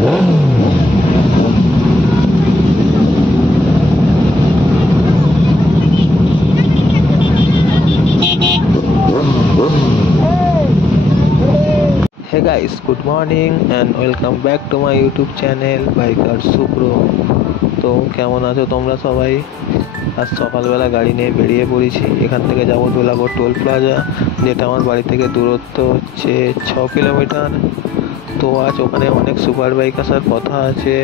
Hey guys, good morning and welcome back to my YouTube channel Biker Supro। তো কেমন আছো তোমরা সবাই? আজ সকালবেলা গাড়ি নিয়ে বেরিয়ে পড়েছি। এখান থেকে যাব দোলাগড় টোল প্লাজা, যেটা আমার বাড়ি থেকে দূরত্ব হচ্ছে 6 কিলোমিটার। তো আজ ওখানে অনেক সুপার বাইক আসার কথা আছে,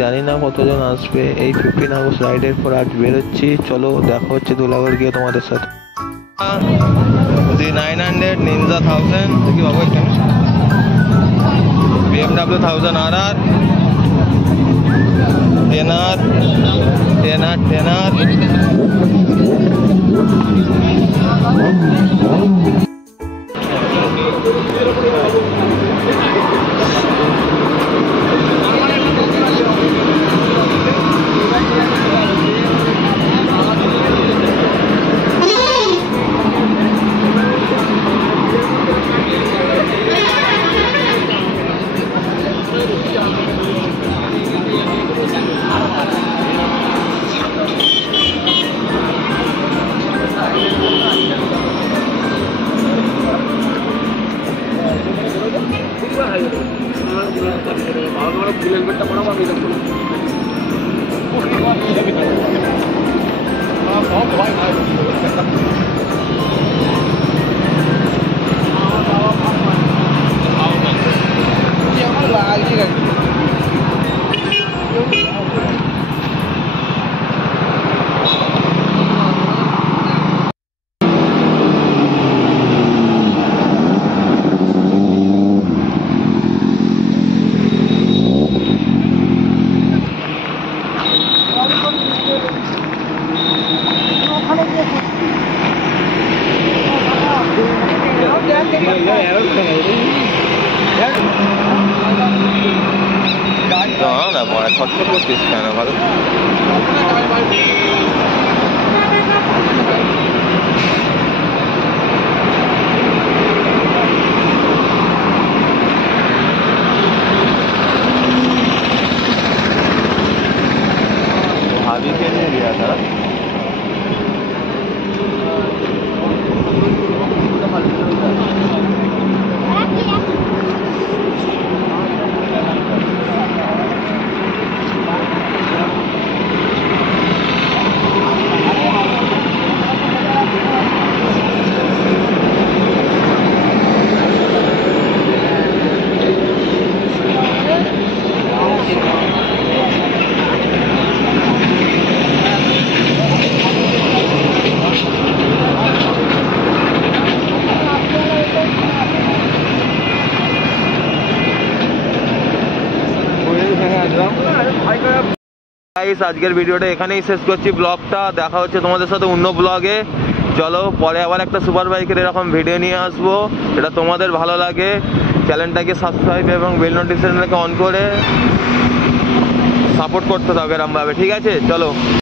জানি না কতজন আসবে। এই 15 আগস্ট রাইডের পর আজ বেরোচ্ছি। চলো দেখা হচ্ছে দোলাগড় গিয়ে তোমাদের সাথে। Z900 Ninja 1000 দেখি বাবু এখানে BMW 1000 RR 10R না পড়া ছটফট করছিস কেন? ভালো भाभी के लिए लिया था। আজকের ভিডিওটা এখানেই শেষ করছি। ব্লগটা দেখা হচ্ছে তোমাদের সাথে অন্য ব্লগে। চলো পরে আবার একটা সুপার বাইকের এরকম ভিডিও নিয়ে আসবো, এটা তোমাদের ভালো লাগে। চ্যানেলটাকে সাবস্ক্রাইব এবং বেল নোটিফিকেশনটাকে অন করে সাপোর্ট করতে থাকবে এরকমভাবে, ঠিক আছে? চলো।